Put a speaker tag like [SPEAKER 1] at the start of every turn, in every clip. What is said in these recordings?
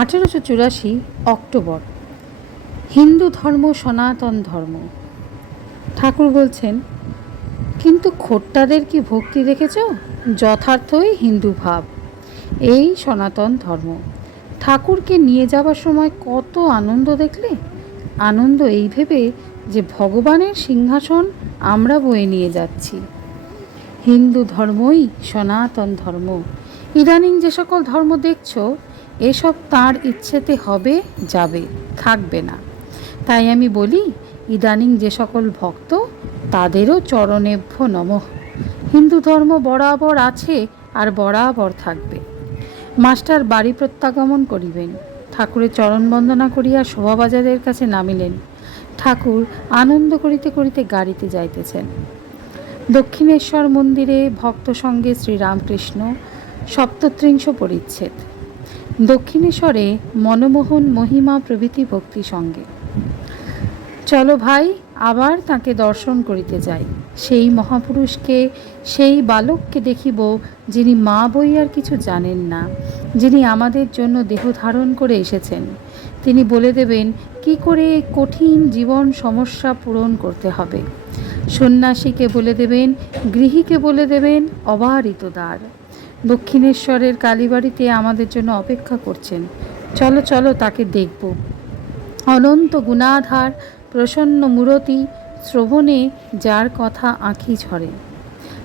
[SPEAKER 1] আঠেরোশো চুরাশি অক্টোবর। হিন্দু ধর্ম, সনাতন ধর্ম। ঠাকুর বলছেন, কিন্তু খোট্টাদের কি ভক্তি দেখেছ? যথার্থই হিন্দু ভাব, এই সনাতন ধর্ম। ঠাকুরকে নিয়ে যাবার সময় কত আনন্দ দেখলে? আনন্দ এই ভেবে যে ভগবানের সিংহাসন আমরা বয়ে নিয়ে যাচ্ছি। হিন্দু ধর্মই সনাতন ধর্ম। ইদানিং যে সকল ধর্ম দেখছ এসব তার ইচ্ছেতে হবে, যাবে, থাকবে না। তাই আমি বলি, ইদানিং যে সকল ভক্ত, তাদেরও চরণেভ্য নমঃ। হিন্দু ধর্ম বরাবর আছে আর বরাবর থাকবে। মাস্টার বাড়ি প্রত্যাগমন করিবেন। ঠাকুরের চরণ বন্দনা করিয়া শোভাবাজারের কাছে নামিলেন। ঠাকুর আনন্দ করিতে করিতে গাড়িতে যাইতেছেন। দক্ষিণেশ্বর মন্দিরে ভক্ত সঙ্গে শ্রীরামকৃষ্ণ সপ্তত্রিংশ পরিচ্ছেদ। দক্ষিণেশ্বরে মনমোহন মহিমা প্রভৃতি ভক্তি সঙ্গে। চলো ভাই, আবার তাকে দর্শন করিতে যাই। সেই মহাপুরুষকে, সেই বালককে দেখিব, যিনি মা বই আর কিছু জানেন না, যিনি আমাদের জন্য দেহ ধারণ করে এসেছেন। তিনি বলে দেবেন, কি করে কঠিন জীবন সমস্যা পূরণ করতে হবে? সন্ন্যাসীকে বলে দেবেন, গৃহীকে বলে দেবেন, অবারিত দ্বার। দক্ষিণেশ্বরের কালীবাড়িতে আমাদের জন্য অপেক্ষা করছেন। চলো চলো, তাকে দেখব। অনন্ত গুণাধার, প্রসন্ন মূরতি, শ্রবণে যার কথা আঁখি ঝরে।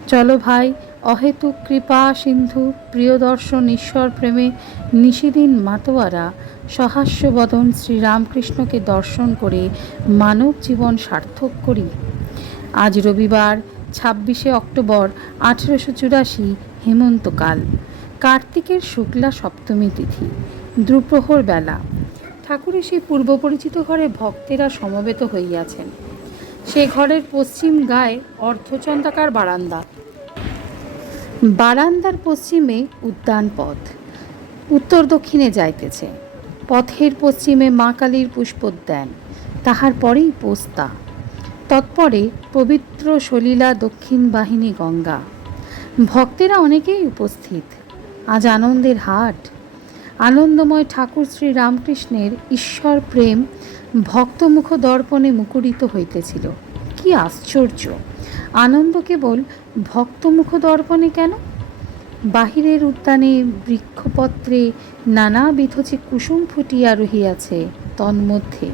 [SPEAKER 1] চলো ভাই অহেতুক কৃপা সিন্ধু, প্রিয়দর্শন, ঈশ্বর প্রেমে নিশিদিন মাতোয়ারা সহাস্যবদন শ্রীরামকৃষ্ণকে দর্শন করে মানব জীবন সার্থক করি। আজ রবিবার ছাব্বিশে অক্টোবর আঠেরোশো চুরাশি হেমন্তকাল, কার্তিকের শুক্লা সপ্তমী তিথি দ্রুপ্রহর বেলা। ঠাকুরের সেই পূর্ব পরিচিত ঘরে ভক্তেরা সমবেত হইয়াছেন। সে ঘরের পশ্চিম গায়ে অর্ধচন্দাকার বারান্দা। বারান্দার পশ্চিমে উদ্যান পথ। উত্তর দক্ষিণে যাইতেছে। পথের পশ্চিমে মা কালীর পুষ্পোদ্যান। তাহার পরেই পোস্তা। তৎপরে পবিত্র সলীলা দক্ষিণ বাহিনী গঙ্গা। ভক্তেরা অনেকেই উপস্থিত। আজ আনন্দের হাট। আনন্দময় ঠাকুর শ্রী রামকৃষ্ণের ঈশ্বর প্রেম ভক্তমুখ দর্পণে মুখরিত হইতেছিল। কি আশ্চর্য! আনন্দ কেবল ভক্তমুখ দর্পণে কেন? বাহিরের উদ্যানে বৃক্ষপত্রে নানাবিধ যে কুসুম ফুটিয়া রহিয়াছে, তন্মধ্যে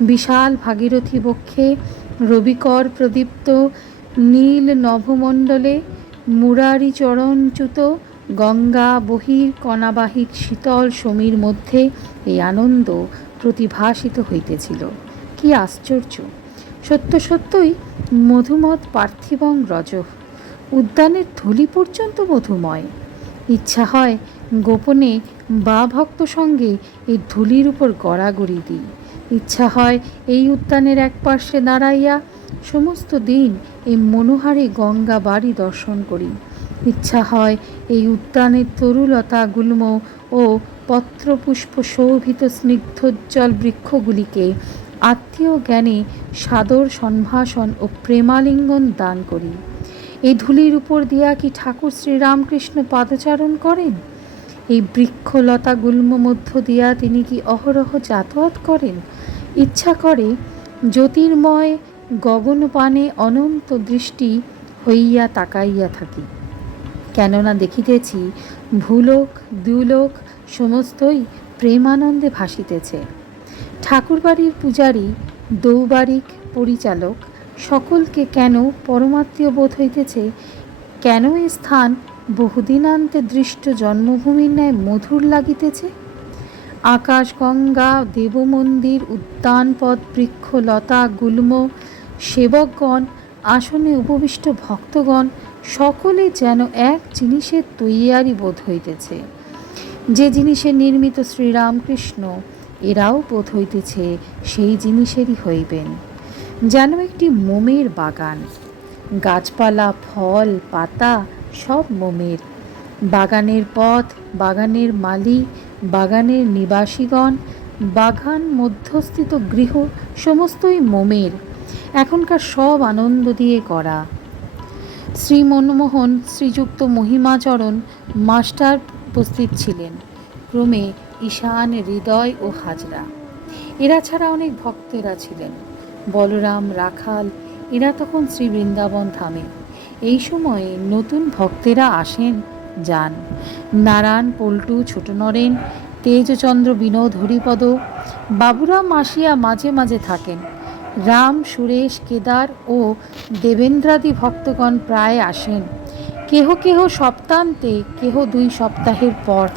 [SPEAKER 1] বিশাল ভাগীরথী বক্ষে রবিকর প্রদীপ্ত নীল নভমণ্ডলে মুরারি চরণচ্যুত গঙ্গা বহির কণাবাহিক শীতল সমীর মধ্যে এই আনন্দ প্রতিভাসিত হইতেছিল। কি আশ্চর্য! সত্য সত্যই মধুমত পার্থিবং রজ। উদ্যানের ধুলি পর্যন্ত মধুময়। ইচ্ছা হয় গোপনে বা ভক্ত সঙ্গে এই ধুলির উপর গড়াগড়ি দিই। ইচ্ছা হয় এই উদ্যানের এক পার্শ্বে দাঁড়াইয়া সমস্ত দিন এই মনোহারে গঙ্গা বাড়ি দর্শন করি। ইচ্ছা হয় এই উদ্যানের তরুলতা গুল্ম ও পত্রপুষ্প শোভিত স্নিগ্ধোজ্জ্বল বৃক্ষগুলিকে আত্মীয় জ্ঞানে সাদর সম্ভাষণ ও প্রেমালিঙ্গন দান করি। এই ধুলির উপর দিয়া কি ঠাকুর শ্রীরামকৃষ্ণ পাদচারণ করেন? এই বৃক্ষলতা গুল্ম মধ্য দিয়া তিনি কি অহরহ যাতায়াত করেন? ইচ্ছা করে জ্যোতির্ময় গগনপানে অনন্ত দৃষ্টি হইয়া তাকাইয়া থাকি। কেননা দেখিতেছি ভূলোক, দুলোক সমস্তই প্রেমানন্দে ভাসিতেছে। ঠাকুরবাড়ির পূজারী, দৌবারিক পরিচালক সকলকে কেন পরমাত্মীয় বোধ হইতেছে? কেন এ স্থান বহুদিনান্তে দৃষ্ট জন্মভূমির ন্যায় মধুর লাগিতেছে। আকাশ, গঙ্গা, দেবমন্দির উদ্যানপদ বৃক্ষ, লতা, গুল্ম, সেবকগণ, আসনে উপবিষ্ট ভক্তগণ, সকলে যেন এক জিনিসের তৈয়ারি বোধ হইতেছে। যে জিনিসে নির্মিত শ্রীরামকৃষ্ণ, এরাও বোধ হইতেছে সেই জিনিসেরই হইবেন। যেন একটি মোমের বাগান। গাছপালা, ফল, পাতা সব মোমের। বাগানের পথ, বাগানের মালি বাগানের নিবাসীগণ, বাগান মধ্যস্থিত গৃহ সমস্তই মোমের। এখনকার সব আনন্দ দিয়ে করা। শ্রী মনমোহন শ্রীযুক্ত মহিমাচরণ মাস্টার উপস্থিত ছিলেন। ক্রমে ঈশান, হৃদয় ও হাজরা। এরা ছাড়া অনেক ভক্তেরা ছিলেন। বলরাম, রাখাল, এরা তখন শ্রী বৃন্দাবন ধামে। এই সময়ে নতুন ভক্তেরা আসেন, যান। নারায়ণ, পল্টু, ছোট নরেন, তেজচন্দ্র, বিনোদ, হরিপদ বাবুরাম আসিয়া মাঝে মাঝে থাকেন। রাম, সুরেশ, কেদার ও দেবেন্দ্রাদি ভক্তগণ প্রায় আসেন। কেহ কেহ সপ্তান্তে, কেহ দুই সপ্তাহের পর।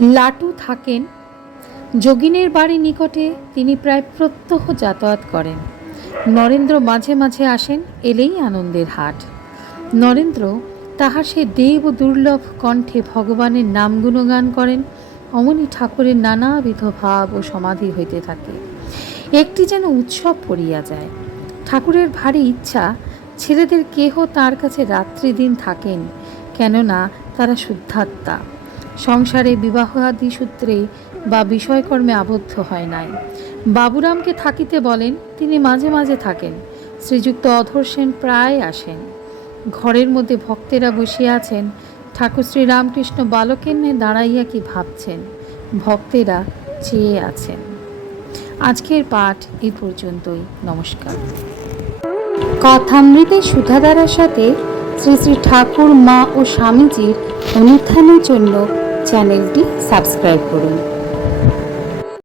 [SPEAKER 1] লাটু থাকেন। যোগিনের বাড়ি নিকটে তিনি প্রায় প্রত্যহ যাতায়াত করেন। নরেন্দ্র মাঝে মাঝে আসেন এলেই আনন্দের হাট। নরেন্দ্র তাহার সে দেব দুর্লভ কণ্ঠে ভগবানের নাম গুণগান করেন, অমনি ঠাকুরের নানাবিধ ভাব ও সমাধি হইতে থাকে। একটি যেন উৎসব পড়িয়া যায়। ঠাকুরের ভারী ইচ্ছা, ছেলেদের কেহ তার কাছে রাত্রি দিন থাকেন, কেননা তারা শুদ্ধাত্মা। সংসারে বিবাহাদি সূত্রে বা বিষয়কর্মে আবদ্ধ হয় নাই। বাবুরামকে থাকিতে বলেন, তিনি মাঝে মাঝে থাকেন। শ্রীযুক্ত অধর সেন প্রায় আসেন। ঘরের মধ্যে ভক্তেরা বসিয়া আছেন। ঠাকুর শ্রী রামকৃষ্ণ বালকের ন্যায় দাঁড়াইয়া কি ভাবছেন? ভক্তেরা চেয়ে আছেন। আজকের পাঠ এ পর্যন্তই। নমস্কার। কথামৃতে সুধাধারার সাথে শ্রী শ্রী ঠাকুর, মা ও স্বামীজির অনুত্থানের জন্য চ্যানেলটি সাবস্ক্রাইব করুন।